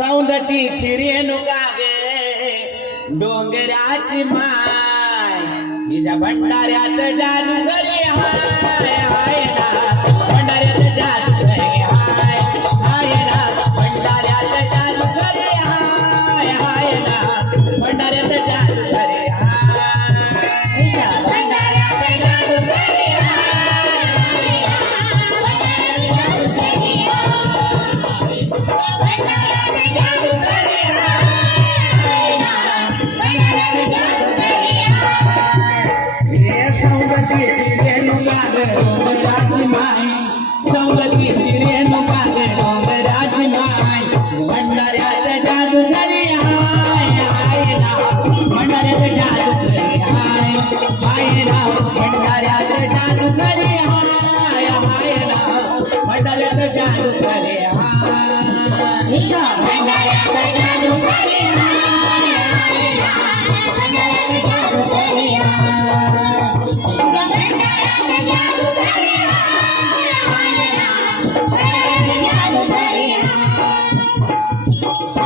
सौंदतीची रेणुका गे डोंगराची माय तिच्या भंडाऱ्यात जाणू गरी हाय हाय ना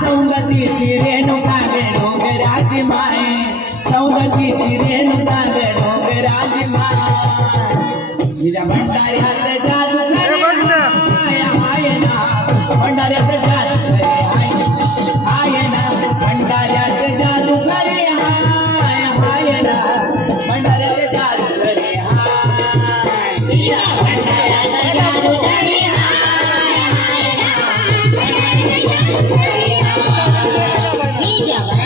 सौंदतीची रेणुका गे डोंगराची माय. सौंदतीची रेणुका गे डोंगराची माय. हिरा भंडाऱ्यात जात भंडाऱ्यात जात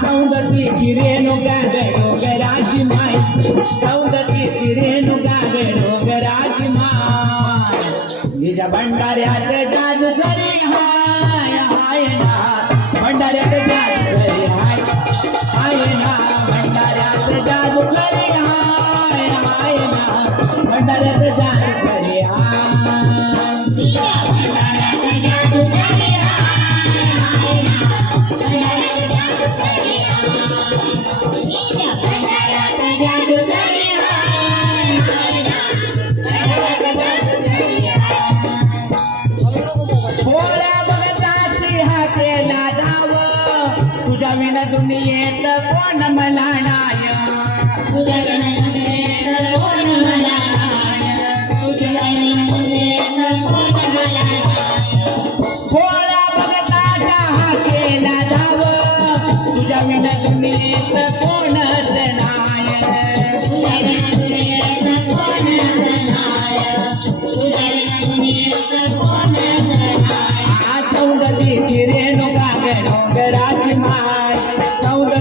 सौंदतीची रेणू गाग डोगराची माय सौंदतीची रेणू गाग डोगराची माय निज भंडाऱ्यात on my life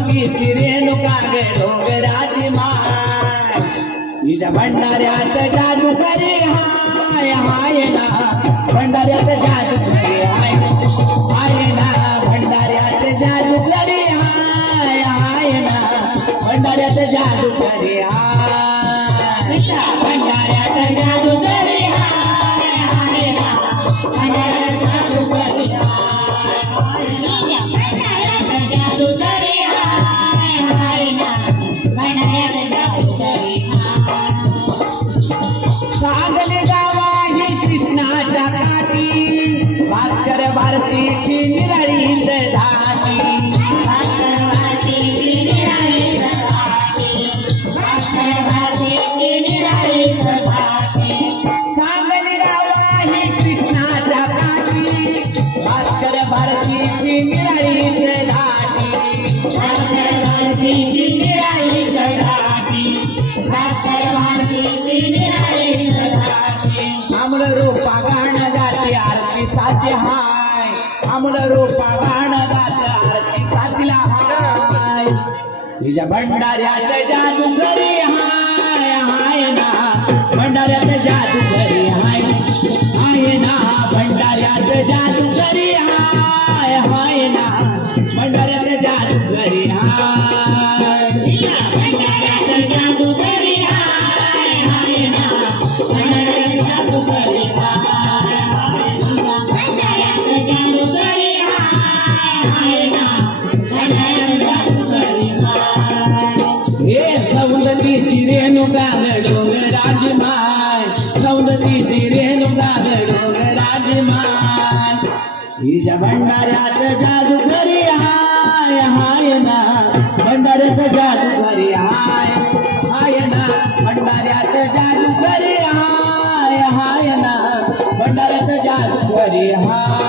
स्वामीची रेणुका गे डोंगराची माय तिच्या भंडाऱ्यात जादू करी हाय हाय ना। भंडाऱ्यात जादू करे हाय हाय ना। भंडाऱ्यात जादू करी हाय हाय ना। भंडाऱ्यात जादू करी हाय। भंडाऱ्यात जादू करी हाय हाय ना। भंडाऱ्यात Mira, mira, mira. तुझ्या भंडाऱ्यात जादूगरी हाय हाय ना. भंडाऱ्यात जादूगरी हाय. हाय ना. भंडाऱ्यात जादूगरी हाय. रेणुका डोंगराजमाय हिच्या भंडाऱ्यात जादूगरी हाय हाय ना. भंडाऱ्यात जादूगरी हाय हाय ना. भंडाऱ्यात जादूगरी हाय हाय ना. भंडाऱ्यात जादूगरी हाय.